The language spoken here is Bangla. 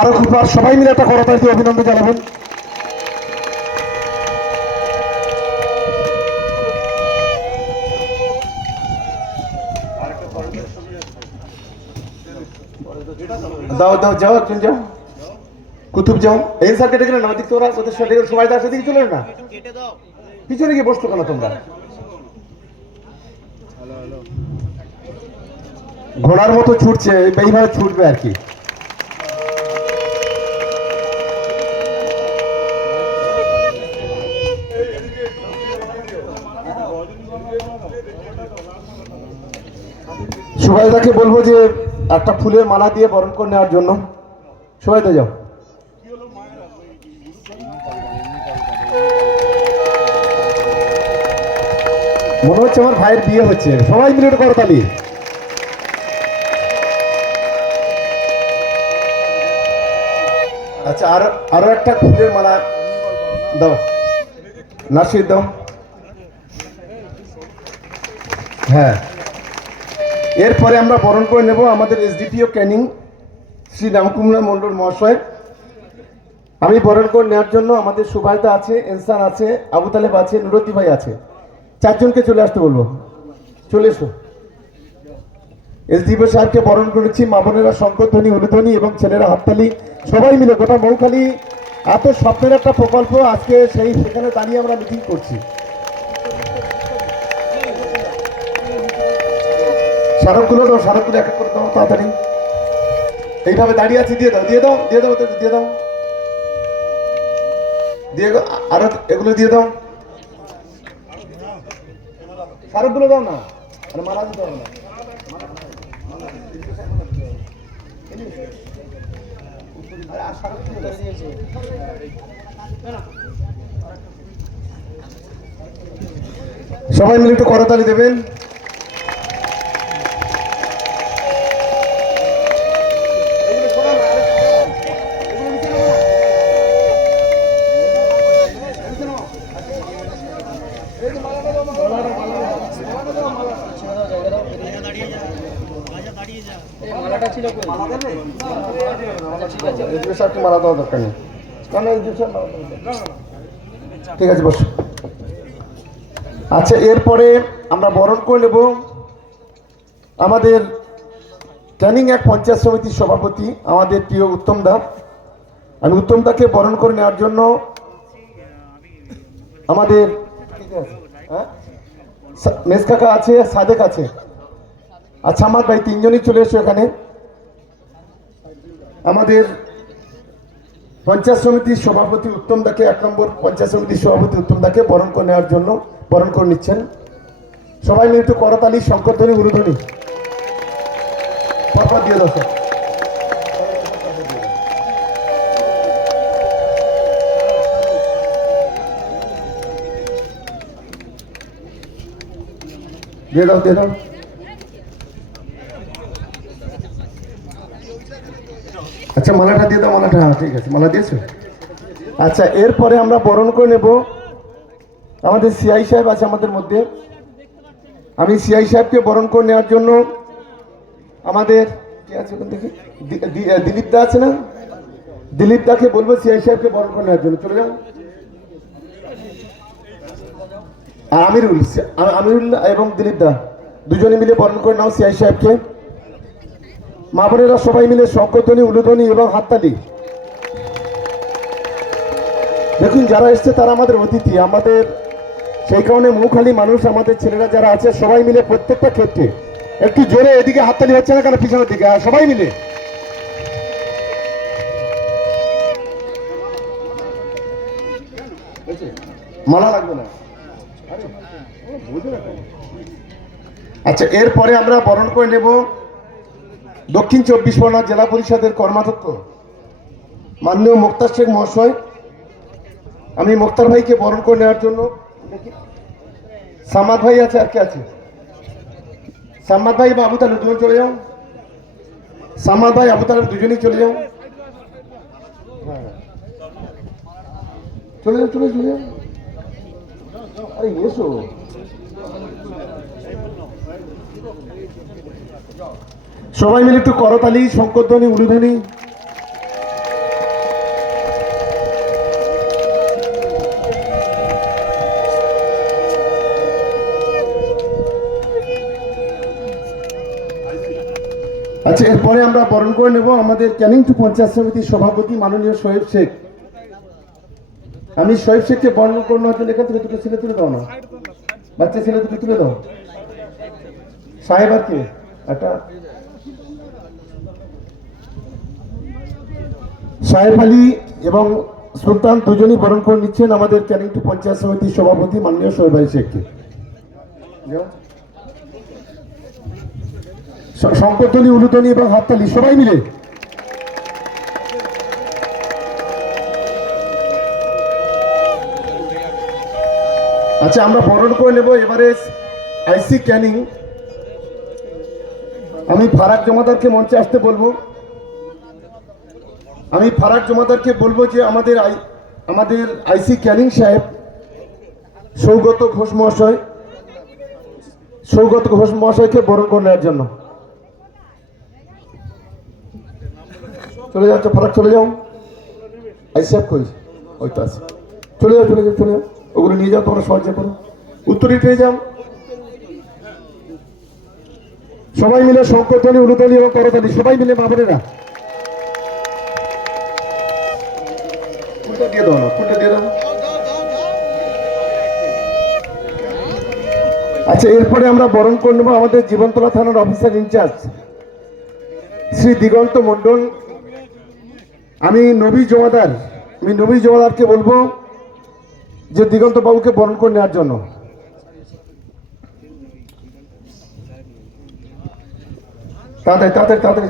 ফারুক উপহার সবাই মিলে একটা করতালি দিয়ে অভিনন্দন জানাবেন। দাও দাও, যাও, একজন যাও। কুতুব, যাও। এই স্যার কেটে গেলেন আমাদের তোরা ওদের সাথে সবাই তার সাথে চলে না। পিছনে গিয়ে বসতো কেন তোমরা? ঘোড়ার মতো ছুটছে, এইভাবে ছুটবে আর কি। সুবাইদাকে বলব যে একটা ফুলের মালা দিয়ে বরণ করে নেওয়ার জন্য। সুভাইদা যাও। মনে হচ্ছে আমার ভাইয়ের বিয়ে হচ্ছে। সবাই মিলে একটা করতালি আচ্ছা আর আরও একটা ফুলের মালা দাও। নাসির দাও। হ্যাঁ। এরপরে আমরা বরণ করে নেব আমাদের এসডিপিও ক্যানিং শ্রী রামকুমার মণ্ডল মহাশয়। আমি বরণ করে নেওয়ার জন্য আমাদের সুভায়তা আছে এনসান আছে, আবু তালেব আছে নুরতি ভাই আছে। চারজনকে চলে আসতে বলব। চলে এসো। এসডিপিও সাহেবকে বরণ করেছি মা বোনেরা, শঙ্করধ্বনি, অনুধ্বনি এবং ছেলেরা হাততালি, সবাই মিলে গোটা মৌখালি। এত স্বপ্নের একটা প্রকল্প, আজকে সেই সেখানে দাঁড়িয়ে আমরা মিটিং করছি। স্মারকগুলো দাও স্মারকগুলো এক করে দাও তাড়াতাড়ি। এইভাবে দাঁড়িয়ে আছি, দিয়ে দাও দিয়ে দাও দিয়ে দাও দিয়ে দাও। দিয়ে আরও এগুলো দিয়ে দাও। স্মারকগুলো দাও না মালা দিতে হবে না। সবাই মিলে একটু করতালি দেবেন। ঠিক আছে বস আচ্ছা এরপরে আমরা বরণ করে নেব আমাদের ক্যানিং এক পঞ্চায়েত সমিতির সভাপতি, আমাদের প্রিয় উত্তম দা আমি উত্তম দাকে বরণ করে নেওয়ার জন্য আমাদের হ্যাঁ? সা- মেজ কাকা আছে, সাদেক আছে আচ্ছা আমার ভাই তিনজনই চলে এসো এখানে। আমাদের পঞ্চায়েত সমিতির সভাপতি উত্তম দাকে এক নম্বর, পঞ্চায়েত সমিতির সভাপতি উত্তম দাকে বরণ করে নেওয়ার জন্য বরণ করে নিচ্ছেন। সবাই মিলে একটু করতালি শঙ্করধ্বনি গুরুধ্বনি। পরপর দিয়ে স্যার। দিয়ে দাও দিয়ে দাও। আচ্ছা মালাটা দিয়ে দাও, মালাটা। ঠিক আছে, মালা দিয়েছ? আচ্ছা এরপরে আমরা বরণ করে নেব। আমাদের সিআই সাহেব আছে আমাদের মধ্যে। আমি সিআই সাহেবকে বরণ করে নেওয়ার জন্য আমাদের কে আছে ওখান থেকে? দিলীপ দা আছে না? দিলীপ দাকে বলব সিআই সাহেবকে বরণ করে নেওয়ার জন্য। চলে যাও। আমিরুল আমিরুল এবং দিলীপ দা, দুজনে মিলে বরণ করে নাও সিআই সাহেবকে। মা বোনেরা সবাই মিলে শঙ্করধ্বনি, উলুধ্বনি এবং হাততালি। দেখুন, যারা এসছে তারা আমাদের অতিথি, আমাদের সেই কারণে মুখালি মানুষ, আমাদের ছেলেরা যারা আছে, সবাই মিলে প্রত্যেকটা ক্ষেত্রে একটু জোরে এদিকে হাততালি হচ্ছে না কেন, পিছনের দিকে? সবাই মিলে। মালা লাগবে না? আচ্ছা এরপরে আমরা বরণ করে নেব। দক্ষিণ চব্বিশ পরগনা জেলা পরিষদের কর্মাধ্যক্ষ মাননীয় মুক্তার শেখ মহাশয়। আমি মুক্তার ভাইকে বরণ করে নেওয়ার জন্য সামাদ ভাই আছে, আর কে আছে? সাম্মাদ ভাই বা আবু দুজন চলে যাও। সাম্মাদ ভাই, আবু দুজনেই চলে যাও। চলে যাও, চলে চলে যাও। আরে এসো। সবাই মিলে একটু করতালি, শঙ্করধ্বনি, উলুধ্বনি। আচ্ছা এরপরে আমরা বরণ করে নেব আমাদের ক্যানিং টু পঞ্চায়েত সমিতির সভাপতি মাননীয় সোহেব শেখ। আমি সোহেব শেখকে বরণ করানোর জন্য এখান থেকে দুটো ছেলে তুলে দাও না। বাচ্চা, ছেলে দুটো তুলে দাও। সাহেব আর কে? একটা। সাহেব আলী এবং সুলতান দুজনই বরণ করে নিচ্ছেন আমাদের ক্যানিং টু পঞ্চায়েত সমিতির সভাপতি মাননীয় সোহেব আলী শেখকে। যাও। স- শঙ্করধ্বনি এবং হাততালি, সবাই মিলে। আচ্ছা আমরা বরণ করে নেব এবারে আইসি ক্যানিং আমি ফারাক জমাদারকে মঞ্চে আসতে বলব। আমি ফারাক জমাদারকে বলব যে আমাদের আই, আমাদের আইসি ক্যানিং সাহেব, সৌগত ঘোষ মহাশয়, সৌগত ঘোষ মহাশয়কে বরণ করে নেওয়ার জন্য। চলে তো ফারাক চলে যাও। আই সাহেব কই? ওই তো আছে। চলে যাও চলে যাও চলে যাও। ওগুলো নিয়ে যাও, তোমরা সাহায্য করো। উত্তরে পেয়ে যাও। সবাই মিলে শঙ্করধ্বনি উলুধ্বনি এবং করতালি সবাই মিলে দাও না আচ্ছা এরপরে আমরা বরণ করে নেব আমাদের জীবনতলা থানার officer in charge, Shri Diganta Mondal. আমি নবী জমাদার আমি নবী জমাদারকে বলব যে দিগন্ত বাবুকে বরণ করে নেওয়ার জন্য। তাড়াতাড়ি তাড়াতাড়ি তাড়াতাড়ি।